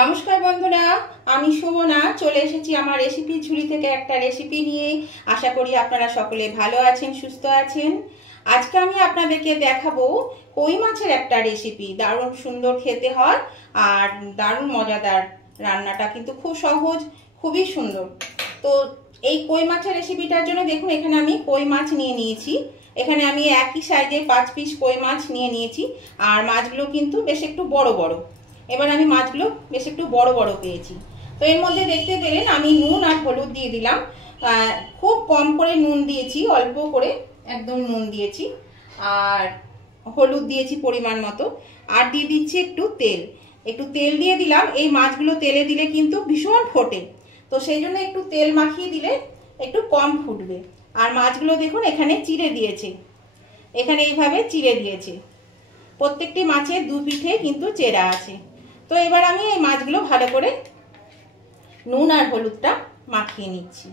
নমস্কার বন্ধুরা, আমি শোভনা চলে এসেছি আমার রেসিপি ঝুলি থেকে একটা রেসিপি নিয়ে। আশা করি আপনারা সকলে ভালো আছেন, সুস্থ আছেন। আজকে আমি আপনাদেরকে দেখাবো কই মাছের একটা রেসিপি। দারুণ সুন্দর খেতে হয় আর দারুণ মজাদার। রান্নাটা কিন্তু খুব সহজ, খুবই সুন্দর। তো এই কই মাছের রেসিপিটার জন্য দেখুন এখানে আমি কই মাছ নিয়ে নিয়েছি। এখানে আমি একই সাইজের 5 পিস কই মাছ নিয়ে নিয়েছি। আর মাছগুলো কিন্তু বেশ একটু বড় বড়। এবার আমি মাছগুলো বেশ একটু বড় বড় পেয়েছি। তো এর মধ্যে দেখতে পেলেন আমি নুন আর হলুদ দিয়ে দিলাম। খুব কম করে নুন দিয়েছি, অল্প করে একদম নুন দিয়েছি। আর হলুদ দিয়েছি পরিমাণ মতো। আর দিয়ে দিচ্ছি একটু তেল দিয়ে দিলাম। এই মাছগুলো তেলে দিলে কিন্তু ভীষণ ফোটে, তো সেই জন্য একটু তেল মাখিয়ে দিলে একটু কম ফুটবে। আর মাছগুলো দেখুন এখানে চিড়ে দিয়েছে, এখানে এইভাবে চিড়ে দিয়েছে। প্রত্যেকটি মাছের দু পিঠে কিন্তু চেরা আছে। তো এবার আমি এই মাছগুলো ভালো করে নুন আর হলুদটা মাখিয়ে নিচ্ছি।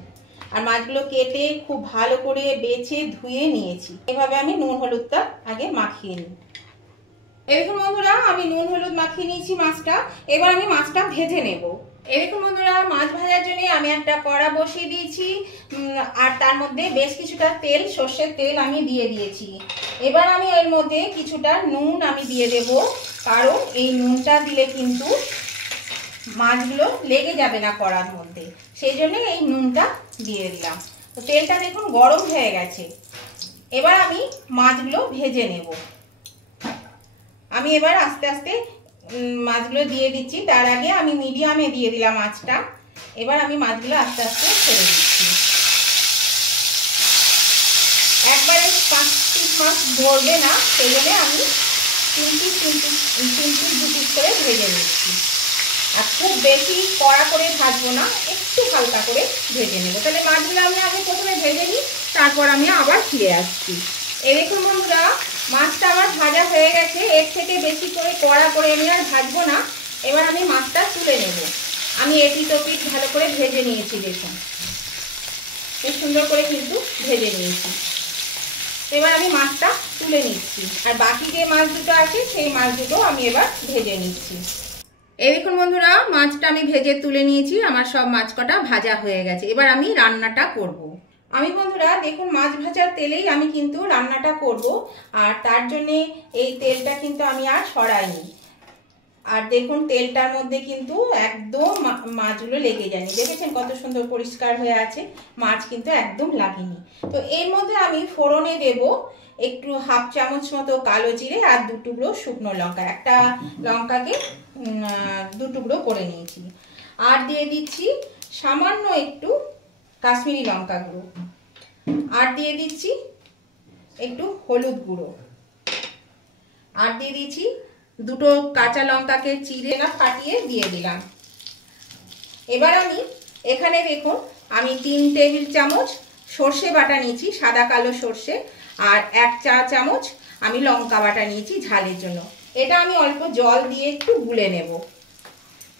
আর মাছগুলো কেটে খুব ভালো করে বেছে ধুয়ে নিয়েছি। এভাবে আমি নুন হলুদটা আগে মাখিয়ে নিই। এরকম বন্ধুরা আমি নুন হলুদ মাখিয়ে নিয়েছি মাছটা। এবার আমি মাছটা ভেজে নেব। এরকম বন্ধুরা মাছ ভাজার জন্য আমি একটা কড়া বসিয়ে দিয়েছি। আর তার মধ্যে বেশ কিছুটা তেল, সর্ষের তেল আমি দিয়ে দিয়েছি। এবার আমি এর মধ্যে কিছুটা নুন আমি দিয়ে দেব, কারণ এই নুনটা দিলে কিন্তু মাছগুলো লেগে যাবে না কড়ার মধ্যে, সেই জন্য এই নুনটা দিয়ে দিলাম। তো তেলটা দেখুন গরম হয়ে গেছে। এবার আমি মাছগুলো ভেজে নেব। আমি এবার আস্তে আস্তে মাছগুলো দিয়ে দিচ্ছি। তার আগে আমি মিডিয়ামে দিয়ে দিলাম আঁচটা। এবার আমি মাছগুলো আস্তে আস্তে ছেড়ে দিচ্ছি। একবারে 5 পিস মাছ ধরবে না, সেই জন্য আমি 3 পিস 2 পিস করে ভেজে নিচ্ছি। আর খুব বেশি কড়া করে ভাজবো না, একটু হালকা করে ভেজে নেবো। তাহলে মাছগুলো আমি আগে প্রথমে ভেজে নিই, তারপর আমি আবার ফিরে আসছি। এরকম বন্ধুরা মাছটা আমার ভাজা হয়ে গেছে। এর থেকে বেশি করে কড়া করে আমি আর ভাজবো না। এবার আমি মাছটা তুলে নেব। আমি এপিঠ ওপিঠ ভালো করে ভেজে নিয়েছি, দেখুন বেশ সুন্দর করে কিন্তু ভেজে নিয়েছি। এবার আমি মাছটা তুলে নিচ্ছি। আর বাকি যে মাছ দুটো আছে সেই মাছ দুটো আমি এবার ভেজে নিচ্ছি। এই দেখুন বন্ধুরা মাছটা আমি ভেজে তুলে নিয়েছি। আমার সব মাছ কটা ভাজা হয়ে গেছে। এবার আমি রান্নাটা করব। আমি বন্ধুরা দেখুন মাছ ভাজার তেলেই আমি কিন্তু রান্নাটা করব। আর তার জন্যে এই তেলটা কিন্তু আমি আর সরাইনি। আর দেখুন তেলটার মধ্যে কিন্তু একদম মাছগুলো লেগে যায়নি। দেখেছেন কত সুন্দর পরিষ্কার হয়ে আছে, মাছ কিন্তু একদম লাগেনি। তো এর মধ্যে আমি ফোড়নে দেব একটু 1/2 চামচ মতো কালো জিরে আর 2 টুকরো শুকনো লঙ্কা। একটা লঙ্কাকে 2 টুকরো করে নিয়েছি। আর দিয়ে দিচ্ছি সামান্য একটু কাশ্মীরি লঙ্কা গুঁড়ো। আর দিয়ে দিচ্ছি একটু হলুদ গুঁড়ো। আর দিয়ে দিচ্ছি 2টো কাঁচা লঙ্কাকে চিড়ে না ফাটিয়ে দিয়ে দিলাম। এবার আমি এখানে দেখুন আমি 3 টেবিল চামচ সর্ষে বাটা নিয়েছি, সাদা কালো সর্ষে। আর 1 চা চামচ আমি লঙ্কা বাটা নিয়েছি ঝালের জন্য। এটা আমি অল্প জল দিয়ে একটু গুলে নেব।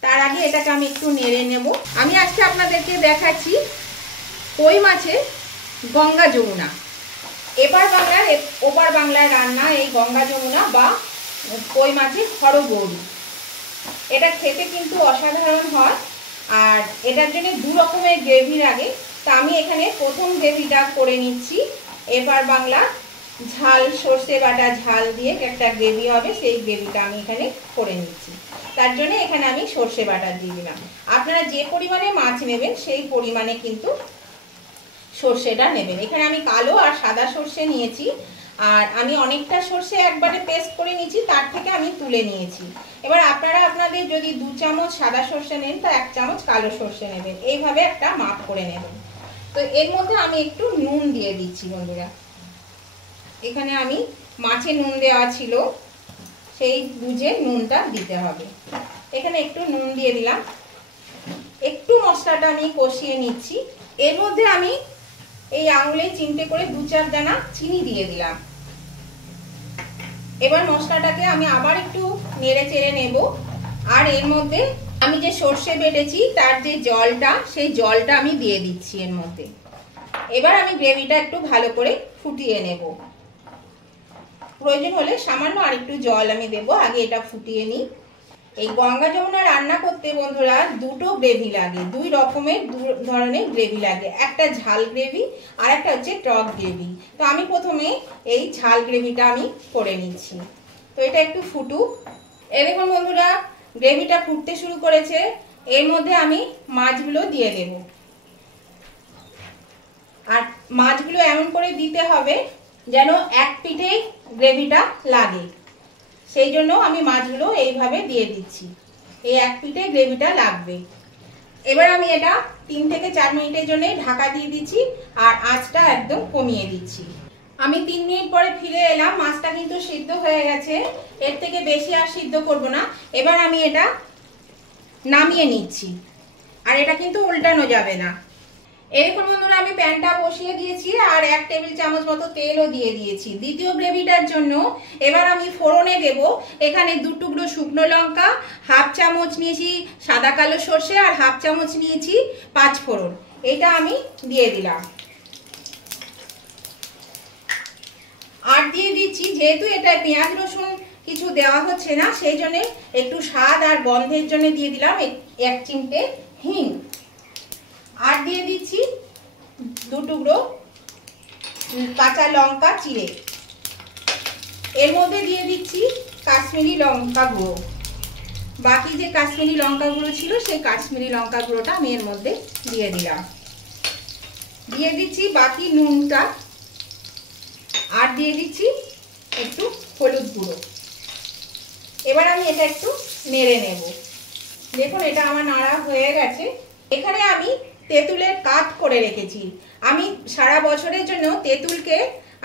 তার আগে এটাকে আমি একটু নেড়ে নেব। আমি আজকে আপনাদেরকে দেখাচ্ছি কই মাছের গঙ্গা যমুনা। এপার বাংলার ওপার বাংলার রান্না এই গঙ্গা যমুনা বা কই মাছের হরগৌরি। এটা খেতে কিন্তু অসাধারণ হয়। আর এটার জন্য 2 রকমের গ্রেভি লাগে। তা আমি এখানে প্রথম গ্রেভিটা করে নিচ্ছি। এপার বাংলা ঝাল সর্ষে বাটা ঝাল দিয়ে একটা গ্রেভি হবে, সেই গ্রেভিটা আমি এখানে করে নিচ্ছি। তার জন্য এখানে আমি সর্ষে বাটা দিয়ে দিলাম। আপনারা যে পরিমাণে মাছ নেবেন সেই পরিমাণে কিন্তু সর্ষেটা নেবেন। এখানে আমি কালো আর সাদা সর্ষে নিয়েছি। আর আমি অনেকটা সর্ষে একবারে পেস্ট করে নিয়েছি, তার থেকে আমি তুলে নিয়েছি। এবার আপনারা আপনাদের যদি 2 চামচ সাদা সর্ষে নেন তো 1 চামচ কালো সর্ষে নেবেন, এইভাবে একটা মাপ করে নেবেন। তো এর মধ্যে আমি একটু নুন দিয়ে দিচ্ছি বন্ধুরা। এখানে আমি মাছে নুন দেওয়া ছিল, সেই বুঝে নুনটা দিতে হবে। এখানে একটু নুন দিয়ে দিলাম। একটু মশলাটা আমি কষিয়ে নিচ্ছি। এর মধ্যে আমি এই আঙুলে চিমটে করে 2-4 দানা চিনি দিয়ে দিলাম। এবার মশলাটাকে আমি আবার একটু নেড়ে চেড়ে নেব। আর এর মধ্যে আমি যে সর্ষে বেটেছি তার যে জলটা, সেই জলটা আমি দিয়ে দিচ্ছি এর মধ্যে। এবার আমি গ্রেভিটা একটু ভালো করে ফুটিয়ে নেব। প্রয়োজন হলে সামান্য আর একটু জল আমি দেব, আগে এটা ফুটিয়ে নিই। এই গঙ্গা যমুনা রান্না করতে বন্ধুরা দুটো গ্রেভি লাগে, দুই রকমের ধরনের গ্রেভি লাগে, একটা ঝাল গ্রেভি আর একটা হচ্ছে টক গ্রেভি। তো আমি প্রথমে এই ঝাল গ্রেভিটা আমি করে নিচ্ছি। তো এটা একটু ফুটুক। এই দেখুন বন্ধুরা গ্রেভিটা ফুটতে শুরু করেছে, এর মধ্যে আমি মাছগুলো দিয়ে দেব। আর মাছগুলো এমন করে দিতে হবে যেন এক পিঠেই গ্রেভিটা লাগে, সেই জন্য আমি মাছগুলো এইভাবে দিয়ে দিচ্ছি, এই এক পিঠে গ্রেভিটা লাগবে। এবার আমি এটা 3 থেকে 4 মিনিটের জন্য ঢাকা দিয়ে দিচ্ছি আর আঁচটা একদম কমিয়ে দিচ্ছি। আমি 3 মিনিট পরে ফিরে এলাম, মাছটা কিন্তু সিদ্ধ হয়ে গেছে, এর থেকে বেশি আর সিদ্ধ করব না। এবার আমি এটা নামিয়ে নিচ্ছি, আর এটা কিন্তু উল্টানো যাবে না। এরকম বন্ধুরা আমি প্যানটা বসিয়ে দিয়েছি আর 1 টেবিল চামচ মতো তেলও দিয়ে দিয়েছি দ্বিতীয় গ্রেভিটার জন্য। এবার আমি ফোড়নে দেব, এখানে 2 টুকরো শুকনো লঙ্কা, 1/2 চামচ নিয়েছি সাদা কালো সর্ষে আর 1/2 চামচ নিয়েছি 5 ফোড়ন, এটা আমি দিয়ে দিলাম। আর দিয়ে দিচ্ছি, যেহেতু এটা পেঁয়াজ রসুন কিছু দেওয়া হচ্ছে না, সেই জন্য একটু স্বাদ আর গন্ধের জন্য দিয়ে দিলাম 1 চিমটে হিং। আর দিয়ে দিচ্ছি 2 টুকরো কাঁচা লঙ্কা চিড়ে। এর মধ্যে দিয়ে দিচ্ছি কাশ্মীরি লঙ্কা গুঁড়ো, বাকি যে কাশ্মীরি লঙ্কা গুঁড়ো ছিল সেই কাশ্মীরি লঙ্কা গুঁড়োটা আমি এর মধ্যে দিয়ে দিলাম। দিয়ে দিচ্ছি বাকি নুনটা, আর দিয়ে দিচ্ছি একটু হলুদ গুঁড়ো। এবার আমি এটা একটু নেড়ে নেব। দেখুন এটা আমার নাড়া হয়ে গেছে। এখানে আমি তেঁতুলের কাঠ করে রেখেছি। আমি সারা বছরের জন্য তেঁতুলকে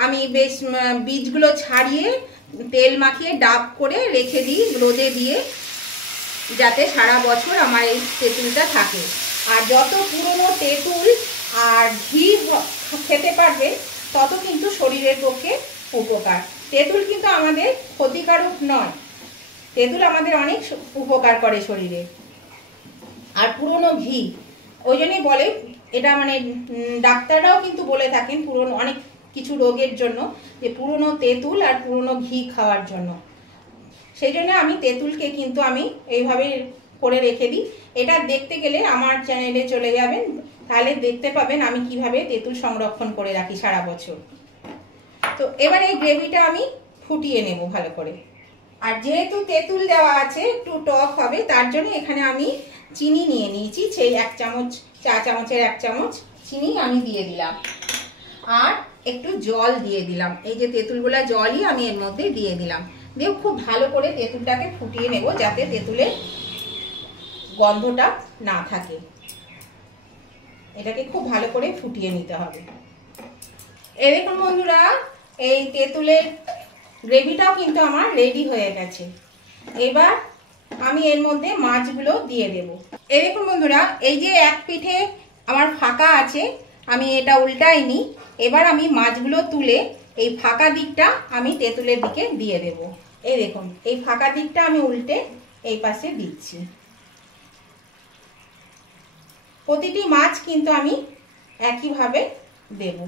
আমি বেশ বীজগুলো ছাড়িয়ে তেল মাখিয়ে ডাব করে রেখে দিই রোদে দিয়ে, যাতে সারা বছর আমার এই তেঁতুলটা থাকে। আর যত পুরনো তেঁতুল আর ঘি খেতে পারবে তত কিন্তু শরীরের পক্ষে উপকার। তেঁতুল কিন্তু আমাদের ক্ষতিকারক নয়, তেঁতুল আমাদের অনেক উপকার করে শরীরে। আর পুরনো ঘি, ওই জন্যই বলে এটা, মানে ডাক্তাররাও কিন্তু বলে থাকেন পুরনো অনেক কিছু রোগের জন্য যে পুরনো তেঁতুল আর পুরনো ঘি খাওয়ার জন্য। সেই জন্য আমি তেঁতুলকে কিন্তু আমি এইভাবে করে রেখে দিই। এটা দেখতে গেলে আমার চ্যানেলে চলে যাবেন, তাহলে দেখতে পাবেন আমি কিভাবে তেঁতুল সংরক্ষণ করে রাখি সারা বছর। তো এবার এই গ্রেভিটা আমি ফুটিয়ে নেব ভালো করে। আর যেহেতু তেঁতুল দেওয়া আছে একটু টক হবে, তার জন্য এখানে আমি চিনি নিয়ে নিয়েছি, সেই 1 চামচ, চা চামচের 1 চামচ চিনি আমি দিয়ে দিলাম। আর একটু জল দিয়ে দিলাম, এই যে তেঁতুলগুলা জলই আমি এর মধ্যে দিয়ে দিলাম। দিয়ে খুব ভালো করে তেঁতুলটাকে ফুটিয়ে নেব, যাতে তেঁতুলের গন্ধটা না থাকে। এটাকে খুব ভালো করে ফুটিয়ে নিতে হবে। এই দেখুন বন্ধুরা এই তেঁতুলের গ্রেভিটাও কিন্তু আমার রেডি হয়ে গেছে। এবার আমি এর মধ্যে মাছগুলো দিয়ে দেব। এই দেখুন বন্ধুরা এই যে এক পিঠে আমার ফাঁকা আছে, আমি এটা উল্টাইনি। এবার আমি মাছগুলো তুলে এই ফাঁকা দিকটা আমি তেঁতুলের দিকে দিয়ে দেব। এই দেখুন এই ফাঁকা দিকটা আমি উল্টে এই পাশে দিচ্ছি। প্রতিটি মাছ কিন্তু আমি একইভাবে দেব।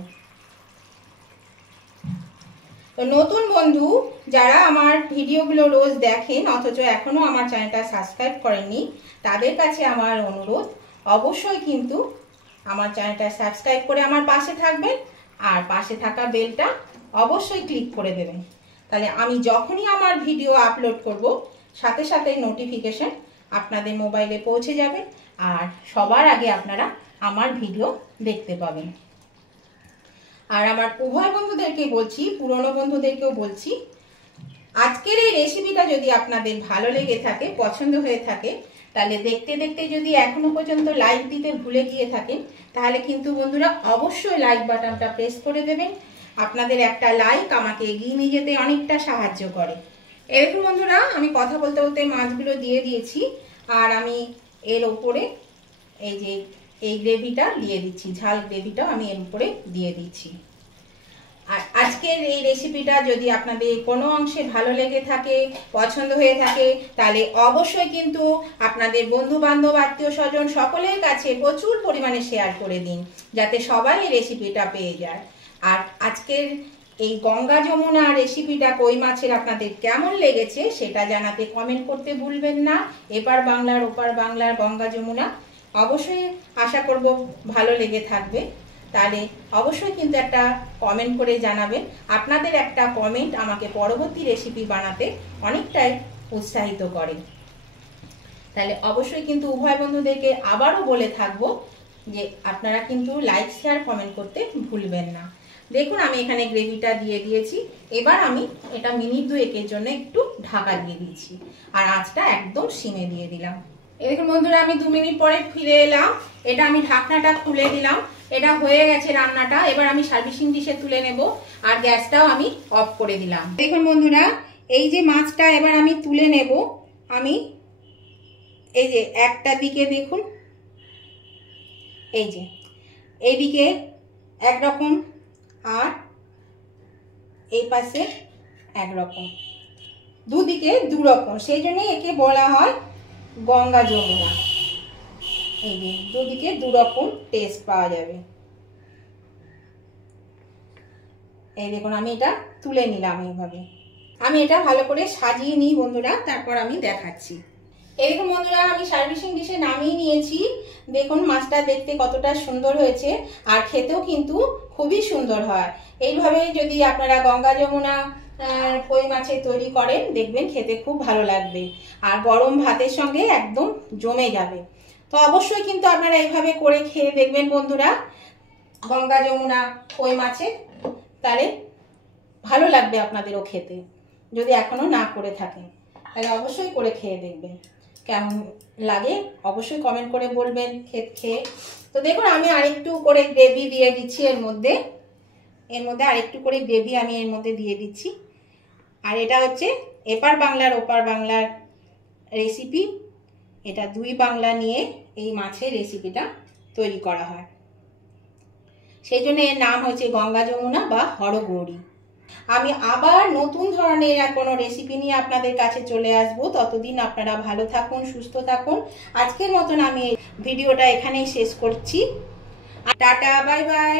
তো নতুন বন্ধু যারা আমার ভিডিওগুলো রোজ দেখেন অথচ এখনো আমার চ্যানেলটা সাবস্ক্রাইব করেননি, তাদের কাছে আমার অনুরোধ অবশ্যই কিন্তু আমার চ্যানেলটা সাবস্ক্রাইব করে আমার পাশে থাকবেন, আর পাশে থাকা বেলটা অবশ্যই ক্লিক করে দেবেন। তাহলে আমি যখনই আমার ভিডিও আপলোড করব সাথে সাথে নোটিফিকেশন আপনাদের মোবাইলে পৌঁছে যাবে, আর সবার আগে আপনারা আমার ভিডিও দেখতে পাবেন। আর আমার উভয় বন্ধুদেরকে বলছি, পুরনো বন্ধুদেরকেও বলছি, আজকের এই রেসিপিটা যদি আপনাদের ভালো লেগে থাকে, পছন্দ হয়ে থাকে, তাহলে দেখতে দেখতে যদি এখনো পর্যন্ত লাইক দিতে ভুলে গিয়ে থাকেন, তাহলে কিন্তু বন্ধুরা অবশ্যই লাইক বাটনটা প্রেস করে দেবেন। আপনাদের একটা লাইক আমাকে এগিয়ে নিয়ে যেতে অনেকটা সাহায্য করে। এরকম বন্ধুরা আমি কথা বলতে বলতে মাছগুলো দিয়ে দিয়েছি, আর আমি এর ওপরে এই যে এই গ্রেভিটা দিয়ে দিচ্ছি, ঝাল গ্রেভিটা আমি এর উপরে দিয়ে দিচ্ছি। আর আজকের এই রেসিপিটা যদি আপনাদের কোনো অংশে ভালো লেগে থাকে, পছন্দ হয়ে থাকে, তাহলে অবশ্যই কিন্তু আপনাদের বন্ধু বান্ধব আত্মীয় স্বজন সকলের কাছে প্রচুর পরিমাণে শেয়ার করে দিন, যাতে সবাই এই রেসিপিটা পেয়ে যায়। আর আজকের এই গঙ্গা যমুনা রেসিপিটা কই মাছের আপনাদের কেমন লেগেছে সেটা জানাতে কমেন্ট করতে ভুলবেন না। এপার বাংলার ওপার বাংলার গঙ্গা যমুনা অবশ্যই আশা করব ভালো লেগে থাকবে। তাহলে অবশ্যই কিন্তু একটা কমেন্ট করে জানাবেন। আপনাদের একটা কমেন্ট আমাকে পরবর্তী রেসিপি বানাতে অনেকটাই উৎসাহিত করে। তাহলে অবশ্যই কিন্তু উভয় বন্ধুদেরকে আবারও বলে থাকবো যে আপনারা কিন্তু লাইক শেয়ার কমেন্ট করতে ভুলবেন না। দেখুন আমি এখানে গ্রেভিটা দিয়ে দিয়েছি। এবার আমি এটা মিনিট 2 জন্য একটু ঢাকা দিয়ে দিচ্ছি আর আঁচটা একদম সিমে দিয়ে দিলাম। দেখুন বন্ধুরা আমি 2 মিনিট পরে ফিরে এলাম। এটা আমি ঢাকনাটা খুলে দিলাম। এটা হয়ে গেছে রান্নাটা। এবার আমি সার্ভিসিং ডিশে তুলে নেব আর গ্যাসটাও আমি অফ করে দিলাম। দেখুন বন্ধুরা এই যে মাছটা এবার আমি তুলে নেব। আমি এই যে একটা দিকে দেখুন, এই যে এইদিকে একরকম আর এই পাশে একরকম, দুদিকে দুরকম, সেই জন্যই একে বলা হয় গঙ্গা যমুনা। এই যে দুদিকে দুরকম টেস্ট পাওয়া যাবে। এই দেখুন আমি এটা তুলে নিলাম। এইভাবে আমি এটা ভালো করে সাজিয়ে নিই বন্ধুরা, তারপর আমি দেখাচ্ছি। এই দেখুন বন্ধুরা আমি সার্ভিসিং ডিশে নামিয়ে নিয়েছি। দেখুন মাছটা দেখতে কতটা সুন্দর হয়েছে আর খেতেও কিন্তু খুবই সুন্দর হয়। এইভাবে যদি আপনারা গঙ্গা যমুনা কই মাছের তৈরি করেন দেখবেন খেতে খুব ভালো লাগবে আর গরম ভাতের সঙ্গে একদম জমে যাবে। তো অবশ্যই কিন্তু আপনারা এইভাবে করে খেয়ে দেখবেন বন্ধুরা গঙ্গা যমুনা কই মাছের, তাহলে ভালো লাগবে আপনাদেরও খেতে। যদি এখনো না করে থাকেন তাহলে অবশ্যই করে খেয়ে দেখবেন কেমন লাগে, অবশ্যই কমেন্ট করে বলবেন খেয়ে। তো দেখুন আমি আরেকটু করে গ্রেভি দিয়ে দিচ্ছি এর মধ্যে আরেকটু করে গ্রেভি আমি এর মধ্যে দিয়ে দিচ্ছি। আর এটা হচ্ছে এপার বাংলার ওপার বাংলার রেসিপি। এটা 2 বাংলা নিয়ে এই মাছের রেসিপিটা তৈরি করা হয়, সেই জন্য এর নাম হচ্ছে গঙ্গা যমুনা বা হরগৌরী। আমি আবার নতুন ধরনের কোনো রেসিপি নিয়ে আপনাদের কাছে চলে আসবো। ততদিন আপনারা ভালো থাকুন, সুস্থ থাকুন। আজকের মতন আমি ভিডিওটা এখানেই শেষ করছি। Tata, bye bye.